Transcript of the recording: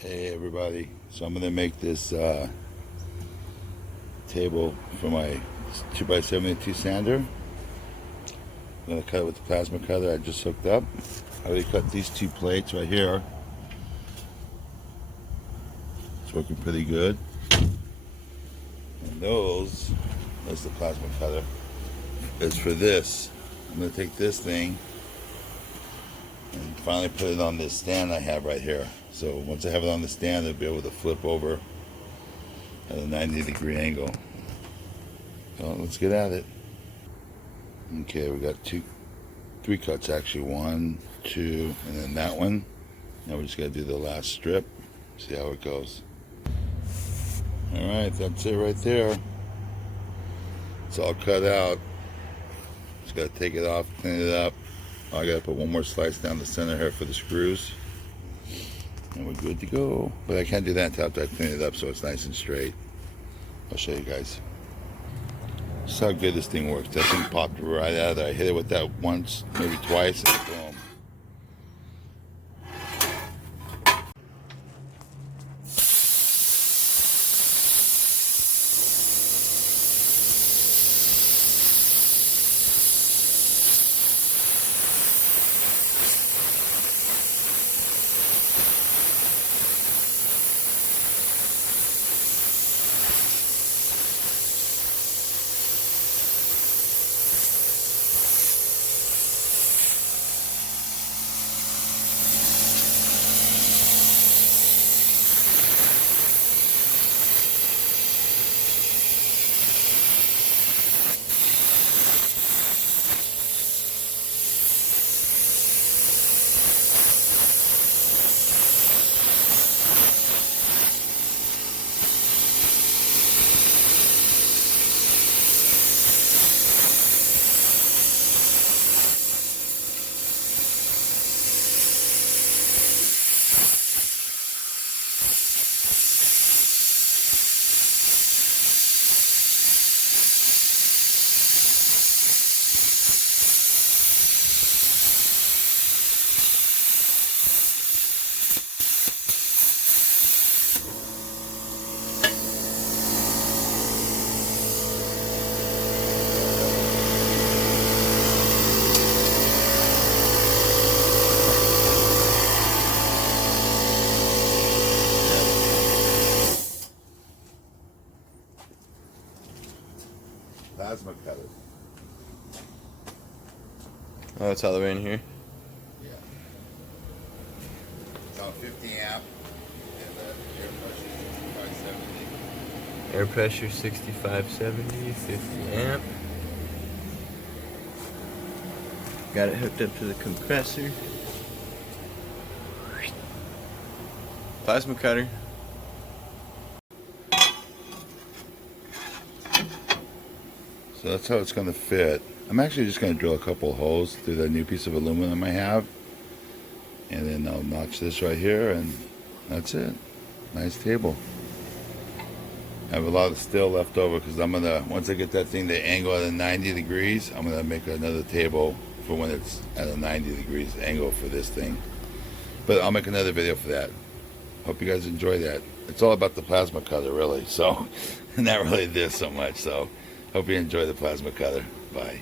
Hey everybody, so I'm going to make this table for my 2x72 sander. I'm going to cut it with the plasma cutter I just hooked up. I already cut these two plates right here. It's working pretty good. And that's the plasma cutter, is for this. I'm going to take this thing and finally put it on this stand I have right here. So once I have it on the stand, I'll be able to flip over at a 90-degree angle. So let's get at it. Okay, we got three cuts actually. 1, 2, and then that one. Now we just gotta do the last strip. See how it goes. Alright, that's it right there. It's all cut out. Just gotta take it off, clean it up. I gotta put one more slice down the center here for the screws. And we're good to go. But I can't do that until after I clean it up so it's nice and straight. I'll show you guys. This is how good this thing works. That thing popped right out of there. I hit it with that once, maybe twice, and boom. Plasma cutter. Oh, it's all the way in here? Yeah. It's on 50 amp. And air pressure is 6570. Air pressure 6570, 50 amp. Got it hooked up to the compressor. Plasma cutter. So that's how it's going to fit. I'm actually just going to drill a couple holes through that new piece of aluminum I have. And then I'll notch this right here, and that's it. Nice table. I have a lot of steel left over because I'm going to, once I get that thing to angle at a 90 degrees, I'm going to make another table for when it's at a 90 degrees angle for this thing. But I'll make another video for that. Hope you guys enjoy that. It's all about the plasma cutter, really. So, not really this so much. So, hope you enjoy the plasma cutter. Bye.